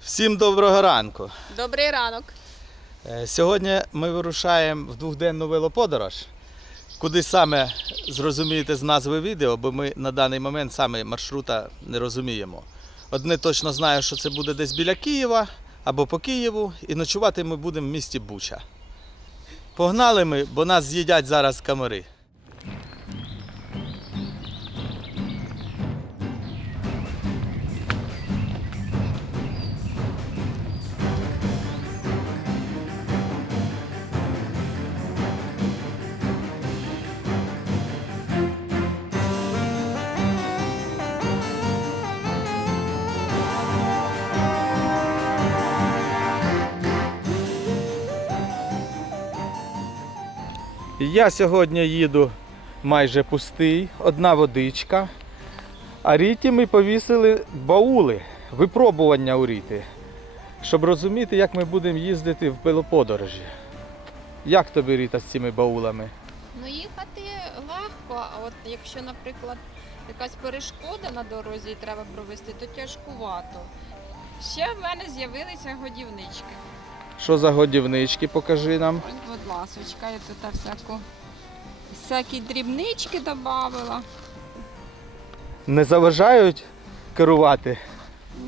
Всім доброго ранку. Добрий ранок. Е, Сьогодні ми вирушаємо в двохденну велоподорож. Куди саме зрозумієте з назви відео, бо ми на даний момент саме маршрута не розуміємо. Одне точно знаю, що це буде десь біля Києва або по Києву, і ночувати ми будемо в місті Буча. Погнали ми, бо нас з'їдять зараз камери. Я сьогодні їду майже пустий, одна водичка. А Ріті ми повісили баули, випробування у Ріти, щоб розуміти, як ми будемо їздити в велоподорожі. Як тобі Ріта з цими баулами? Ну їхати легко, а от якщо, наприклад, якась перешкода на дорозі треба провести, то тяжкувато. Ще в мене з'явилися годівнички. Що за годівнички, покажи нам. Ось, будь ласочка, я тут всяку всякі дрібнички додавала. Не заважають керувати?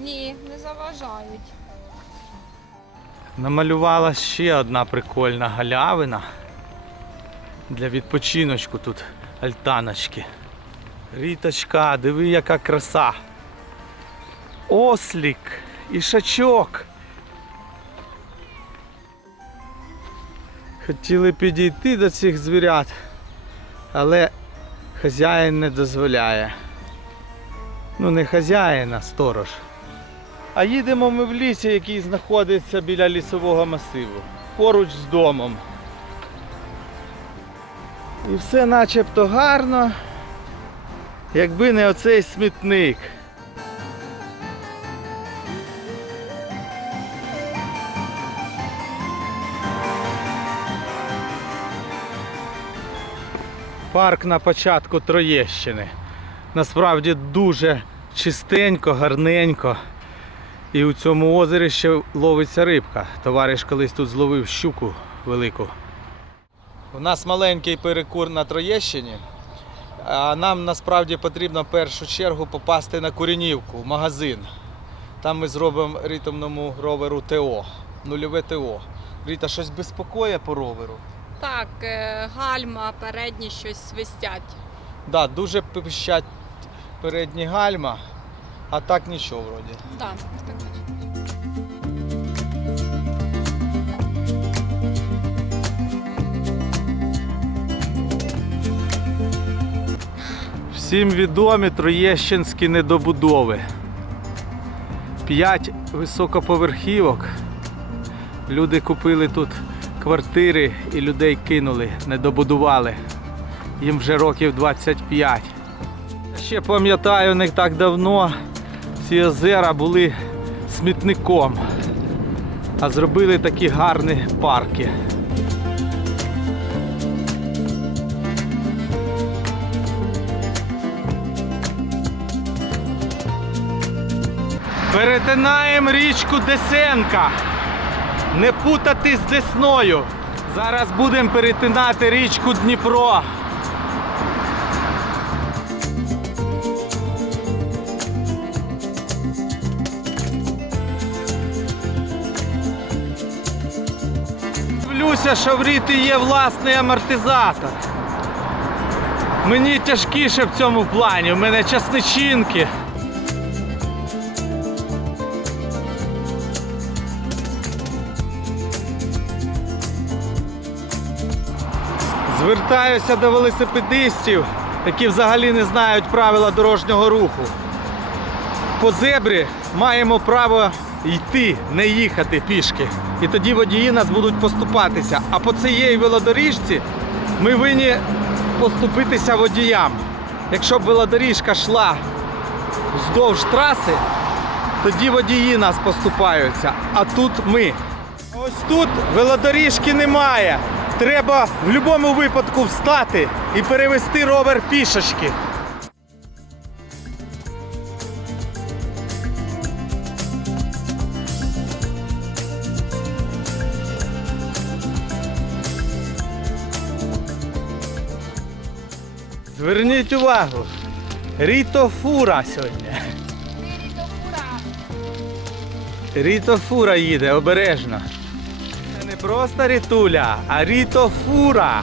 Ні, не заважають. Намалювала ще одна прикольна галявина. Для відпочиночку тут альтаночки. Ріточка, диви, яка краса. Ослік і Хотіли підійти до цих звірят, але хазяїн не дозволяє. Ну не хазяїн, а сторож. А їдемо ми в лісі, який знаходиться біля лісового масиву, поруч з домом. І все начебто гарно, якби не оцей смітник. Парк на початку Троєщини. Насправді дуже чистенько, гарненько. І у цьому озері ще ловиться рибка. Товариш колись тут зловив щуку велику. У нас маленький перекур на Троєщині, а нам насправді потрібно в першу чергу попасти на Куренівку, в магазин. Там ми зробимо ритомному роверу ТО, нульове ТО. Ріта, щось безпокоє по роверу? Так, е, гальма передні щось свистять. Да, дуже пищать передні гальма, а так нічого вроді. Так, так. Всім відомі троєщинські недобудови. П'ять високоповерхівок. Люди купили тут квартири і людей кинули, не добудували. Їм вже років 25. Ще пам'ятаю, не так давно ці озера були смітником, а зробили такі гарні парки. Перетинаємо річку Десенка. Не путати з Десною. Зараз будемо перетинати річку Дніпро. Дивлюся, що в Ріти є власний амортизатор. Мені тяжкіше в цьому плані, у мене часничинки. Звертаюся до велосипедистів, які взагалі не знають правила дорожнього руху. По зебрі маємо право йти, не їхати пішки. І тоді водії нас будуть поступатися. А по цієї велодоріжці ми винні поступитися водіям. Якщо б велодоріжка йшла вздовж траси, тоді водії нас поступаються. А тут ми. Ось тут велодоріжки немає. Треба в будь-якому випадку встати і перевести ровер пішечки. Зверніть увагу. Рітофура сьогодні. Рітофура їде обережно. Просто рітуля, а рітофура.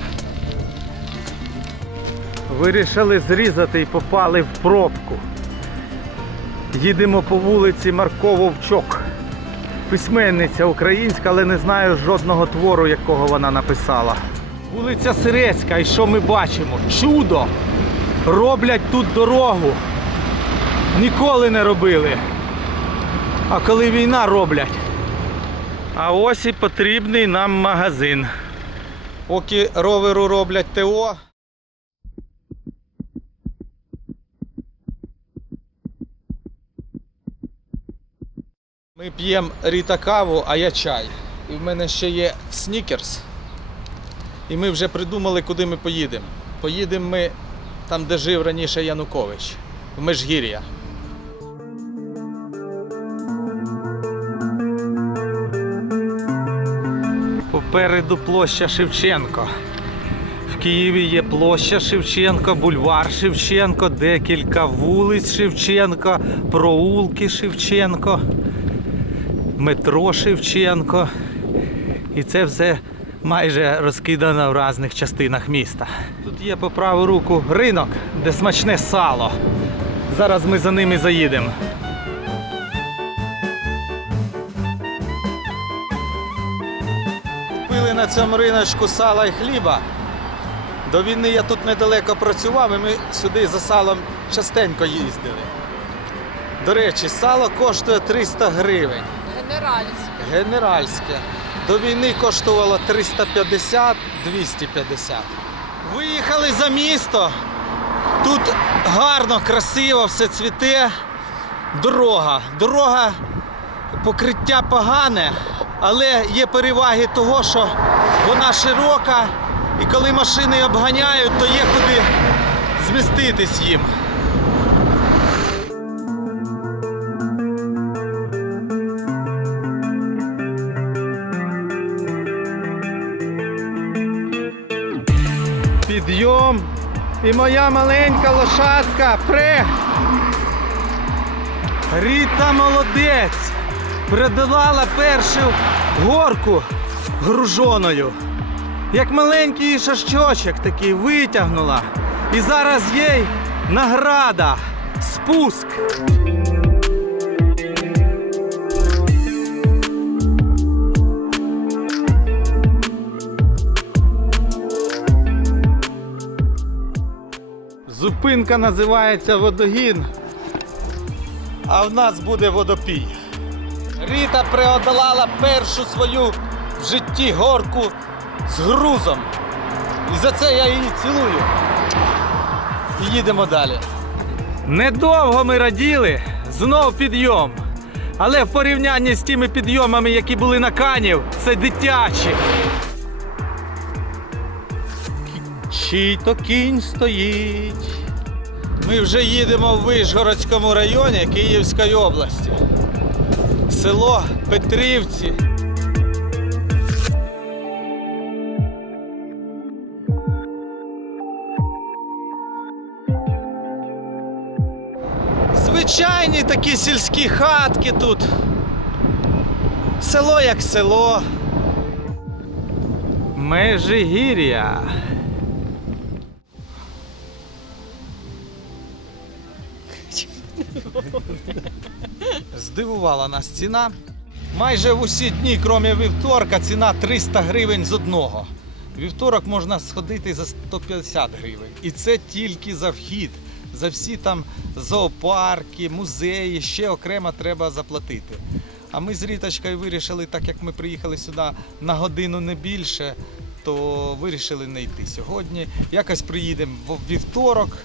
Вирішили зрізати і попали в пробку. Їдемо по вулиці Марко Вовчок. Письменниця українська, але не знаю жодного твору, якого вона написала. Вулиця Сирецька, і що ми бачимо? Чудо! Роблять тут дорогу. Ніколи не робили. А коли війна роблять. А ось і потрібний нам магазин. Поки роверу роблять ТО. Ми п'ємо Ріта каву, а я чай. І в мене ще є снікерс. І ми вже придумали, куди ми поїдемо. Поїдемо ми там, де жив раніше Янукович, в Межгір'я. Попереду площа Шевченко. В Києві є площа Шевченко, бульвар Шевченко, декілька вулиць Шевченко, проулки Шевченко, метро Шевченко. І це все майже розкидано в різних частинах міста. Тут є по праву руку ринок, де смачне сало. Зараз ми за ними заїдемо. На цьому риночку сала і хліба. До війни я тут недалеко працював і ми сюди за салом частенько їздили. До речі, сало коштує 300 гривень. Генеральське. Генеральське. До війни коштувало 350-250. Виїхали за місто. Тут гарно, красиво, все цвіте. Дорога. Дорога покриття погане, але є переваги того, що вона широка, і коли машини обганяють, то є куди зміститись їм. Підйом. І моя маленька лошадка пре. Ріта молодець. Придолала першу горку гружоною. Як маленький шашчочок такий витягнула. І зараз їй награда. Спуск. Зупинка називається водогін, а в нас буде водопій. Ріта преодолала першу свою в житті горку з грузом. І за це я її цілую. І їдемо далі. Недовго ми раділи, знов підйом. Але в порівнянні з тими підйомами, які були на канів, це дитячі. Чий то кінь стоїть. Ми вже їдемо в Вишгородському районі Київської області. Село Петрівці. Звичайні такі сільські хатки тут. Село як село. Межигір'я. Здивувала нас ціна. Майже в усі дні, крім вівторка, ціна 300 гривень з одного. Вівторок можна сходити за 150 гривень. І це тільки за вхід. За всі там зоопарки, музеї, ще окремо треба заплатити. А ми з Ріточкою вирішили, так як ми приїхали сюди на годину не більше, то вирішили не йти сьогодні. Якось приїдемо в вівторок,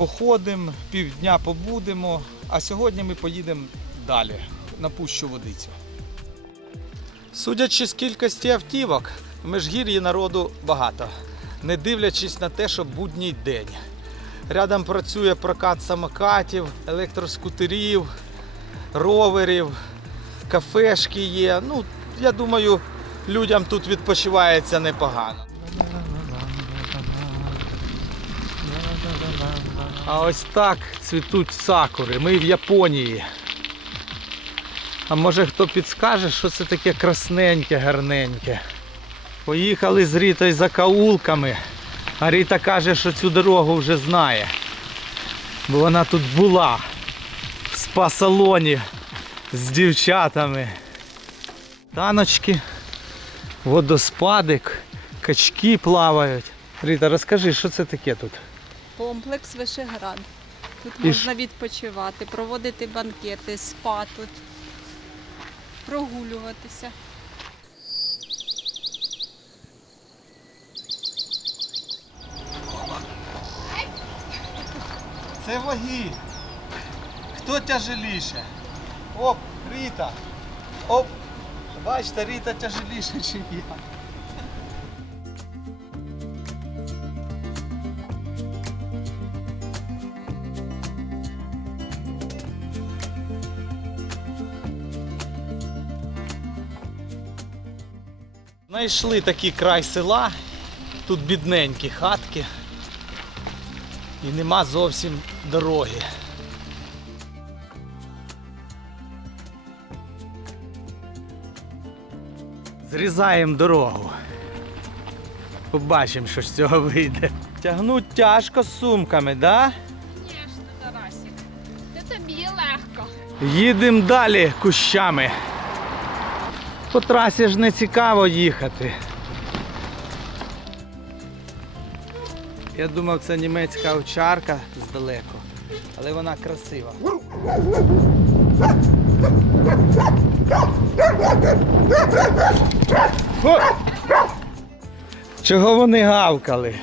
походимо, півдня побудемо, а сьогодні ми поїдемо далі на пущу водицю. Судячи з кількості автівок, В Межгір'ї народу багато, не дивлячись на те, що будній день. Рядом працює прокат самокатів, електроскутерів, роверів, кафешки є. Ну, я думаю, людям тут відпочивається непогано. А ось так цвітуть сакури. Ми в Японії. А може хто підскаже, що це таке красненьке, гарненьке. Поїхали з Рітою за каулками. А Ріта каже, що цю дорогу вже знає. Бо вона тут була в спа-салоні з дівчатами. Таночки, водоспадик, качки плавають. Ріта, розкажи, що це таке тут? Комплекс Вишеград. Тут І можна відпочивати, проводити банкети, спа тут, прогулюватися. Це ваги. Хто тяжеліше? Оп, Ріта. Оп. Бачите, Ріта тяжеліше, ніж я. Знайшли такий край села. Тут бідненькі хатки. І нема зовсім дороги. Зрізаємо дорогу. Побачимо, що з цього вийде. Тягнуть тяжко з сумками, да? Звісно, Тарасик. Це тобі легко. Їдемо далі кущами. По трасі ж не цікаво їхати. Я думав, це німецька овчарка здалеку, але вона красива. О! Чого вони гавкали?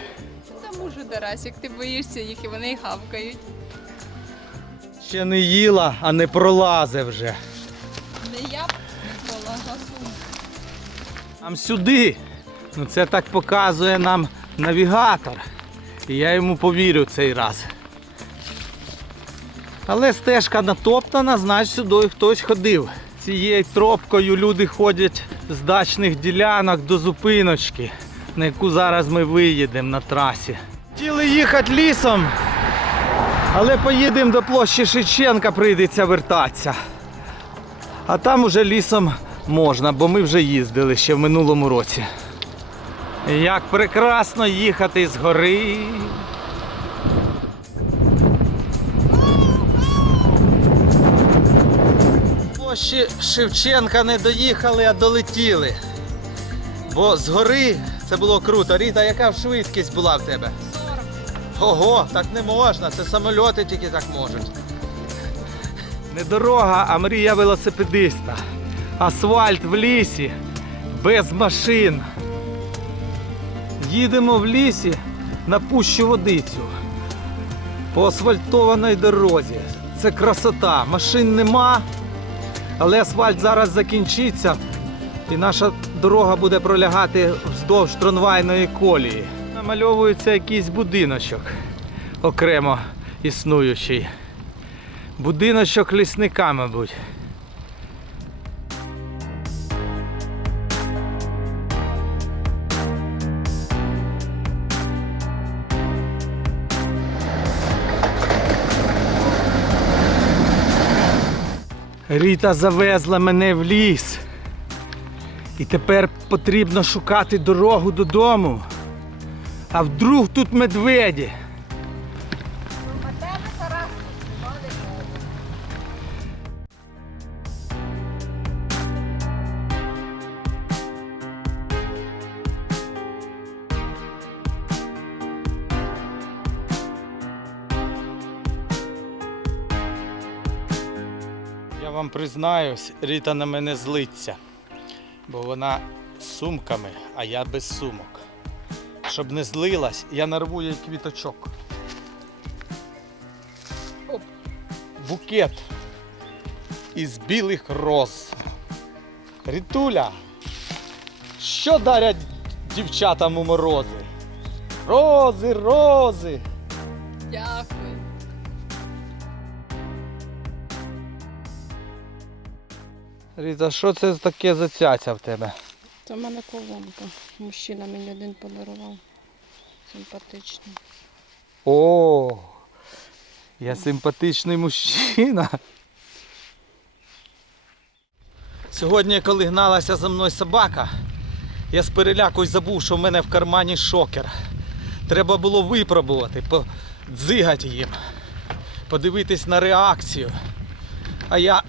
Тому ж, Тарасик, ти боїшся їх і вони гавкають. Ще не їла, а не пролазе вже. Нам сюди. Ну це так показує нам навігатор. І я йому повірю цей раз. Але стежка натоптана, значить сюди хтось ходив. Цією тропкою люди ходять з дачних ділянок до зупиночки, на яку зараз ми виїдемо на трасі. Хотіли їхати лісом, але поїдемо до площі Шевченка, прийдеться вертатися. А там уже лісом можна, бо ми вже їздили ще в минулому році. Як прекрасно їхати з гори. Площі Шевченка не доїхали, а долетіли. Бо з гори це було круто. Ріта, яка швидкість була в тебе? 40. Ого, так не можна, це самольоти тільки так можуть. Не дорога, а мрія велосипедиста. Асфальт в лісі, без машин. Їдемо в лісі на пущу водицю. По асфальтованій дорозі. Це красота. Машин нема, але асфальт зараз закінчиться. І наша дорога буде пролягати вздовж трамвайної колії. Намальовується якийсь будиночок окремо існуючий. Будиночок лісника, мабуть. Ріта завезла мене в ліс. І тепер потрібно шукати дорогу додому. А вдруг тут медведі? Вам признаюсь, Ріта на мене злиться, бо вона з сумками, а я без сумок. Щоб не злилась, я нарву їй квіточок. Оп. Букет із білих роз. Рітуля, що дарять дівчатам у морози. Рози, рози. Ріта, що це таке за цяця в тебе? Це в мене колонка. Мужчина мені один подарував. Симпатичний. О, я симпатичний мужчина. Сьогодні, коли гналася за мною собака, я з переляку й забув, що в мене в кармані шокер. Треба було випробувати, подзигати їм, подивитись на реакцію. А я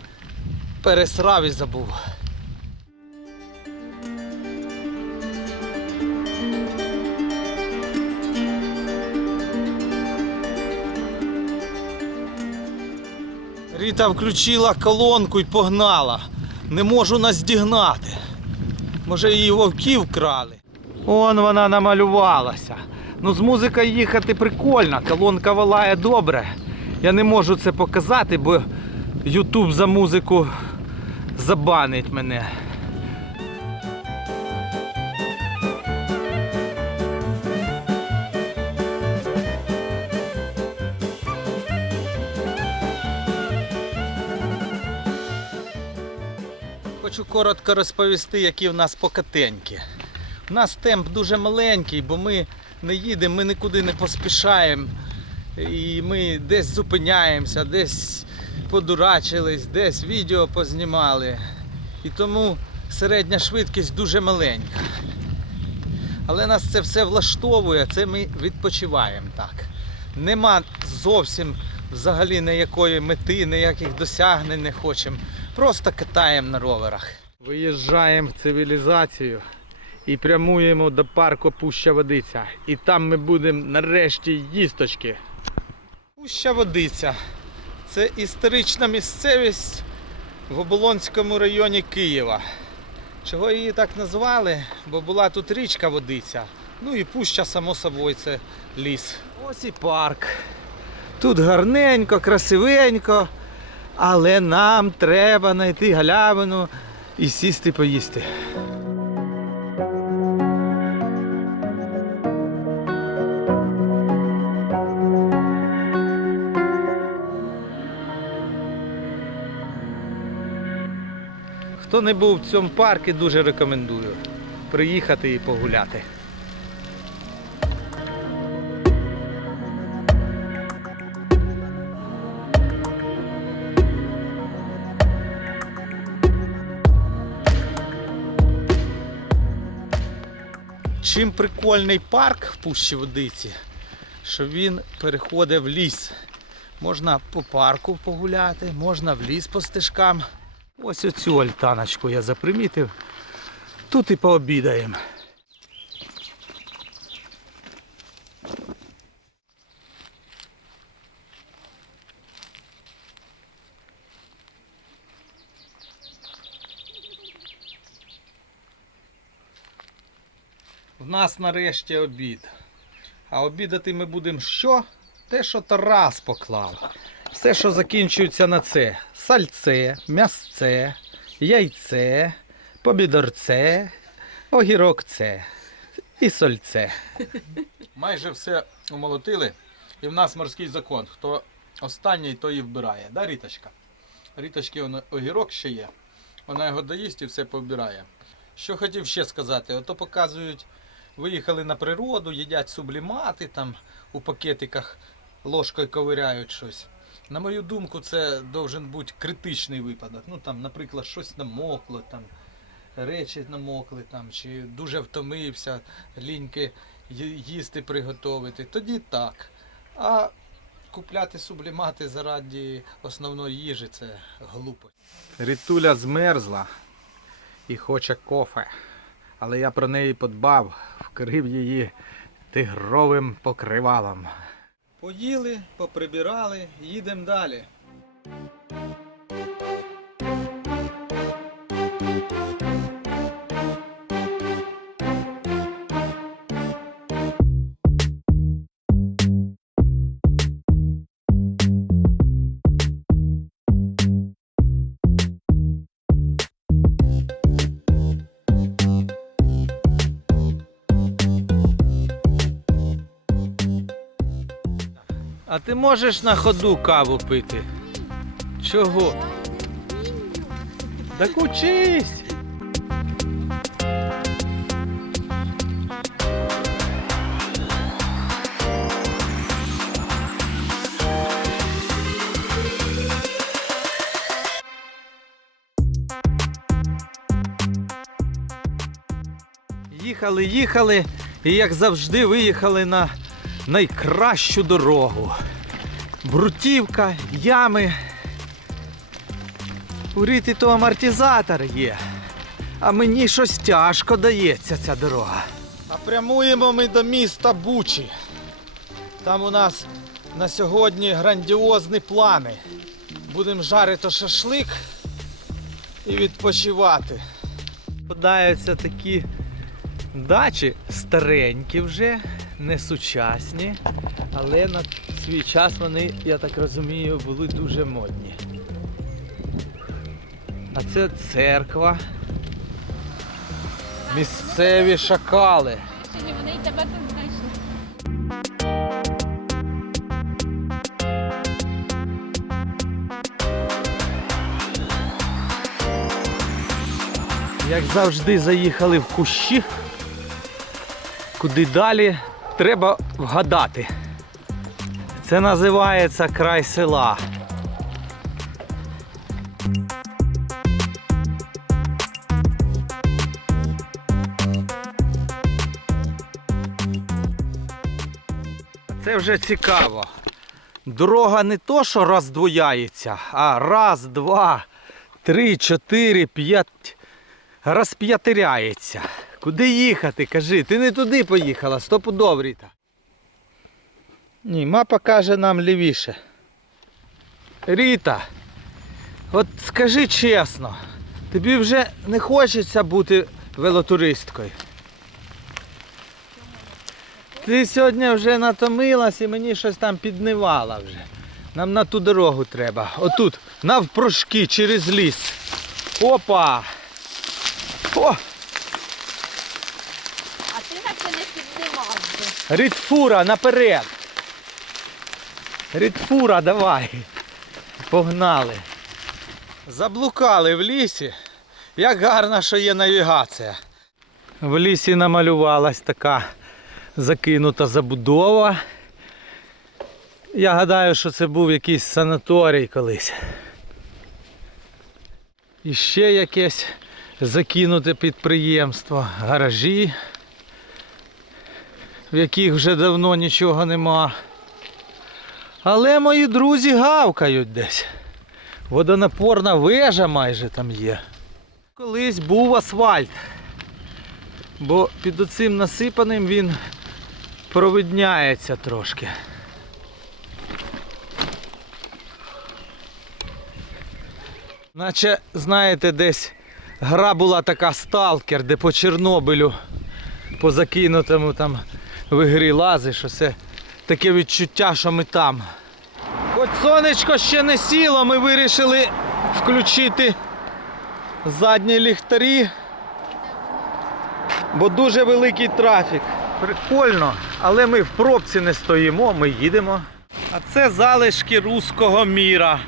пересрав і забув. Ріта включила колонку і погнала. Не можу наздігнати. Може її вовки вкрали. Он вона намалювалася. Ну з музикою їхати прикольно, колонка волає добре. Я не можу це показати, бо Ютуб за музику забанить мене. Хочу коротко розповісти, які в нас покатеньки. У нас темп дуже маленький, бо ми не їдемо, ми нікуди не поспішаємо. І ми десь зупиняємося, десь подурачились, десь відео познімали. І тому середня швидкість дуже маленька. Але нас це все влаштовує, це ми відпочиваємо так. Нема зовсім взагалі ніякої мети, ніяких досягнень не хочемо. Просто катаємо на роверах. Виїжджаємо в цивілізацію і прямуємо до парку Пуща Водиця. І там ми будемо нарешті їсточки. Пуща Водиця це історична місцевість в Оболонському районі Києва. Чого її так назвали? Бо була тут річка Водиця. Ну і пуща, само собою, це ліс. Ось і парк. Тут гарненько, красивенько. Але нам треба знайти галявину і сісти поїсти. Хто не був в цьому парку, дуже рекомендую приїхати і погуляти. Чим прикольний парк в Пущі Водиці, що він переходить в ліс. Можна по парку погуляти, можна в ліс по стежкам. Ось оцю альтаночку я запримітив. Тут і пообідаємо. В нас нарешті обід. А обідати ми будемо що? Те, що Тарас поклав. Все, що закінчується на це. Сальце, м'ясце, яйце, помідорце, огірокце і сольце. Майже все умолотили. І в нас морський закон. Хто останній, той і вбирає. Да, Ріточка? Ріточки он, огірок ще є. Вона його доїсть і все повбирає. Що хотів ще сказати, ото показують, виїхали на природу, їдять сублімати там у пакетиках ложкою ковиряють щось. На мою думку, це должен бути критичний випадок. Ну там, наприклад, щось намокло, там речі намокли, там, чи дуже втомився, ліньки їсти приготувати. Тоді так. А купляти сублімати заради основної їжі це глупо. Ритуля змерзла і хоче кофе. Але я про неї подбав, вкрив її тигровим покривалом. Поїли, поприбирали, їдемо далі. Ти можеш на ходу каву пити? Чого? Так учись! Їхали, їхали, і як завжди виїхали на найкращу дорогу. Брутівка, ями. У Ріти то амортизатор є. А мені щось тяжко дається ця дорога. А прямуємо ми до міста Бучі. Там у нас на сьогодні грандіозні плани. Будемо жарити шашлик і відпочивати. Подаються такі дачі старенькі вже, не сучасні, але на свій час вони, я так розумію, були дуже модні. А це церква. Місцеві шакали. Вони й тебе тут знайшли. Як завжди, заїхали в кущі. Куди далі треба вгадати. Це називається край села. Це вже цікаво. Дорога не то, що роздвояється, а раз, два, три, чотири, п'ять розп'ятиряється. Куди їхати, кажи, ти не туди поїхала, стопудов, Ріта. Ні, мапа каже нам лівіше. Ріта, от скажи чесно, тобі вже не хочеться бути велотуристкою. Ти сьогодні вже натомилась і мені щось там піднивала вже. Нам на ту дорогу треба. Отут, навпрошки через ліс. Опа! О! А ти наче не піднімав би. Рідфура наперед. Рідфура, давай. Погнали. Заблукали в лісі. Як гарно, що є навігація. В лісі намалювалась така закинута забудова. Я гадаю, що це був якийсь санаторій колись. І ще якесь закинуте підприємство, гаражі в яких вже давно нічого нема. Але мої друзі гавкають десь. Водонапорна вежа майже там є. Колись був асфальт. Бо під оцим насипаним він провидняється трошки. Наче, знаєте, десь гра була така сталкер, де по Чорнобилю по закинутому там в ігрі лазиш, оце таке відчуття, що ми там. Хоч сонечко ще не сіло, ми вирішили включити задні ліхтарі, бо дуже великий трафік. Прикольно, але ми в пробці не стоїмо, ми їдемо. А це залишки руського міра.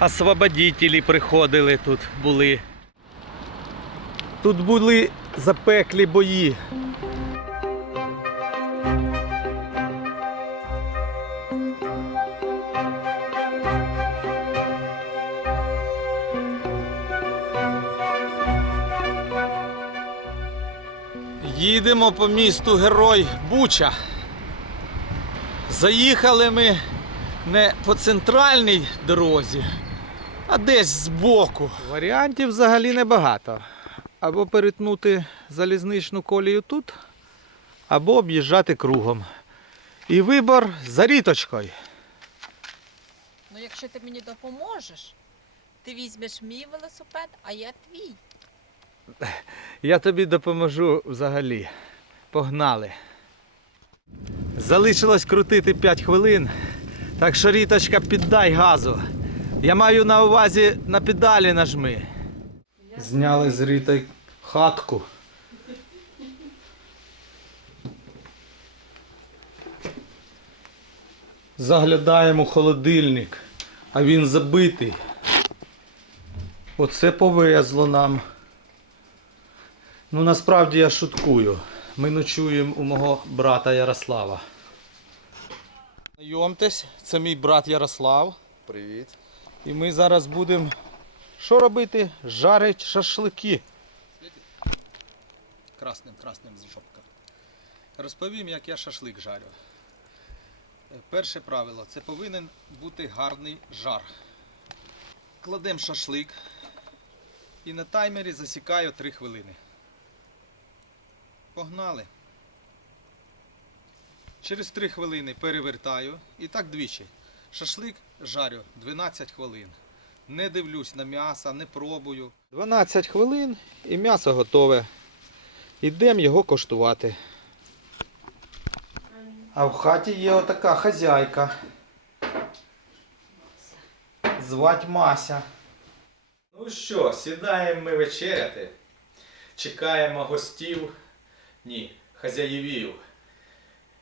Освободителі приходили тут були. Тут були запеклі бої. Їдемо по місту Герой Буча. Заїхали ми не по центральній дорозі, а десь збоку. Варіантів взагалі небагато. Або перетнути залізничну колію тут, або об'їжджати кругом. І вибор за ріточкою. Ну якщо ти мені допоможеш, ти візьмеш мій велосипед, а я твій. Я тобі допоможу взагалі. Погнали. Залишилось крутити 5 хвилин. Так що ріточка, піддай газу. Я маю на увазі на педалі нажми. Зняли з Рітою хатку. Заглядаємо у холодильник, а він забитий. Оце повезло нам. Ну насправді я шуткую. Ми ночуємо у мого брата Ярослава. Знайомтесь, це мій брат Ярослав. Привіт. І ми зараз будемо. Що робити? Жарить шашлики. Красним, красним з жопка. Розповім, як я шашлик жарю. Е, Перше правило це повинен бути гарний жар. Кладемо шашлик і на таймері засікаю 3 хвилини. Погнали. Через 3 хвилини перевертаю і так двічі. Шашлик жарю 12 хвилин. Не дивлюсь на м'ясо, не пробую. 12 хвилин і м'ясо готове. Ідемо його коштувати. А в хаті є отака хазяйка. Звать Мася. Ну що, сідаємо ми вечеряти. Чекаємо гостів. Ні, хазяєвів.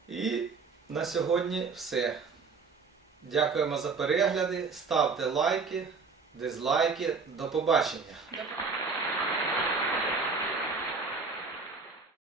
І на сьогодні все. Дякуємо за перегляди. Ставте лайки, дизлайки. До побачення.